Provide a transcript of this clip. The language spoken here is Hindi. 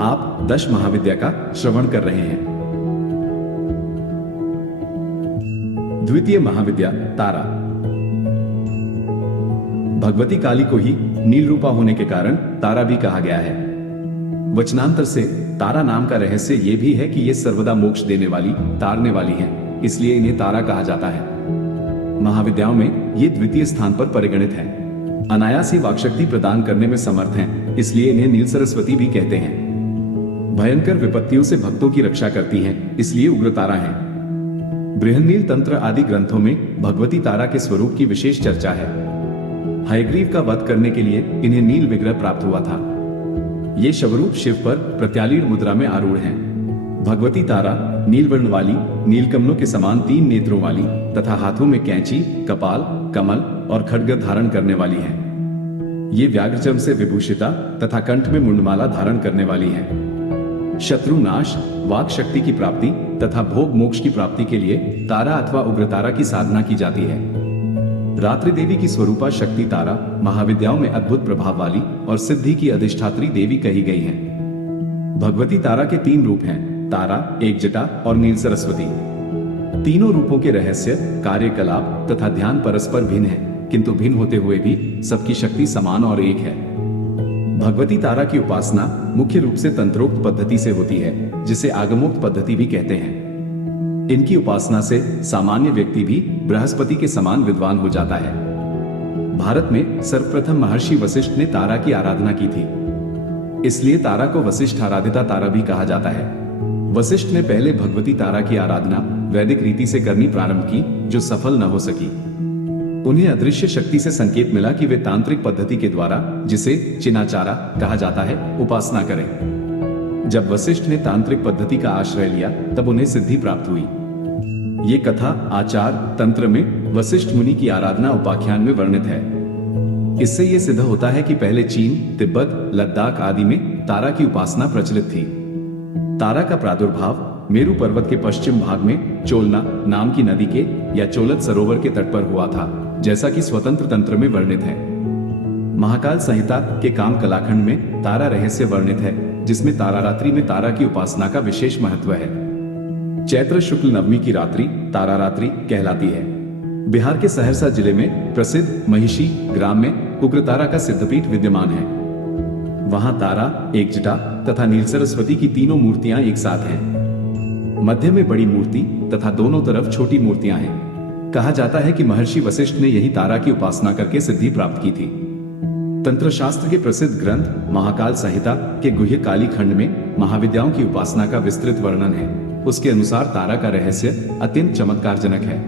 आप दश महाविद्या का श्रवण कर रहे हैं। द्वितीय महाविद्या तारा। भगवती काली को ही नील रूपा होने के कारण तारा भी कहा गया है। वचनांतर से तारा नाम का रहस्य यह भी है कि ये सर्वदा मोक्ष देने वाली, तारने वाली हैं, इसलिए इन्हें तारा कहा जाता है। महाविद्याओं में ये द्वितीय स्थान पर परिगणित है। अनायास ही वाक्शक्ति प्रदान करने में समर्थ हैं, इसलिए इन्हें नील सरस्वती भी कहते हैं। भयंकर विपत्तियों से भक्तों की रक्षा करती हैं, इसलिए उग्रतारा हैं। बृहन्नील तंत्र आदि ग्रंथों में भगवती तारा के स्वरूप की विशेष चर्चा है। हयग्रीव का वध करने के लिए इन्हें नील विग्रह प्राप्त हुआ था। ये शवरूप शिव पर प्रत्यालीन मुद्रा में आरूढ़ हैं। भगवती तारा नीलवर्ण वाली, नीलकमलों के समान 3 नेत्रों वाली तथा हाथों में कैंची, कपाल, कमल और खड्ग धारण करने वाली हैं। ये व्याघ्रचर्म से विभूषिता तथा कंठ में मुंडमाला धारण करने वाली हैं। शत्रु नाश, वाक शक्ति की प्राप्ति तथा भोग मोक्ष की प्राप्ति के लिए तारा अथवा उग्रतारा की साधना की जाती है। रात्रि देवी की स्वरूपा शक्ति तारा महाविद्याओं में अद्भुत प्रभाव वाली और सिद्धि की अधिष्ठात्री देवी कही गई है। भगवती तारा के 3 रूप हैं, तारा, एक जटा और नील सरस्वती। तीनों रूपों के रहस्य, कार्यकलाप तथा ध्यान परस्पर भिन्न है, किंतु भिन्न होते हुए भी सबकी शक्ति समान और एक है। भगवती तारा की उपासना मुख्य रूप से तंत्रोक्त पद्धति से होती है, जिसे आगमोक्त पद्धति भी कहते हैं। इनकी उपासना से सामान्य व्यक्ति भी बृहस्पति के समान विद्वान हो जाता है। भारत में सर्वप्रथम महर्षि वशिष्ठ ने तारा की आराधना की थी, इसलिए तारा को वशिष्ठ आराधिता तारा भी कहा जाता है। वशिष्ठ ने पहले भगवती तारा की आराधना वैदिक रीति से करनी प्रारंभ की, जो सफल न हो सकी। उन्हें अदृश्य शक्ति से संकेत मिला कि वे तांत्रिक पद्धति के द्वारा, जिसे चिनाचारा कहा जाता है, उपासना करें। जब वशिष्ठ ने तांत्रिक पद्धति का आश्रय लिया, तब उन्हें सिद्धि प्राप्त हुई। ये कथा आचार तंत्र में वशिष्ठ मुनि की आराधना उपाख्यान में वर्णित है। इससे यह सिद्ध होता है कि पहले चीन, तिब्बत, लद्दाख आदि में तारा की उपासना प्रचलित थी। तारा का प्रादुर्भाव मेरु पर्वत के पश्चिम भाग में चोलना नाम की नदी के या चोलत सरोवर के तट पर हुआ था, जैसा कि स्वतंत्र तंत्र में वर्णित है। महाकाल संहिता के काम कलाखंड में तारा रहस्य वर्णित है, जिसमें तारारात्रि में तारा की उपासना का विशेष महत्व है। चैत्र शुक्ल नवमी की रात्रि तारारात्रि कहलाती है। बिहार के सहरसा जिले में प्रसिद्ध महिषी ग्राम में उग्रतारा का सिद्धपीठ विद्यमान है। वहां तारा, एक जटा तथा नील सरस्वती की तीनों मूर्तियां एक साथ हैं। मध्य में बड़ी मूर्ति तथा दोनों तरफ छोटी मूर्तियां हैं। कहा जाता है कि महर्षि वशिष्ठ ने यही तारा की उपासना करके सिद्धि प्राप्त की थी। तंत्र शास्त्र के प्रसिद्ध ग्रंथ महाकाल संहिता के गुह्य काली खंड में महाविद्याओं की उपासना का विस्तृत वर्णन है। उसके अनुसार तारा का रहस्य अत्यंत चमत्कारजनक है।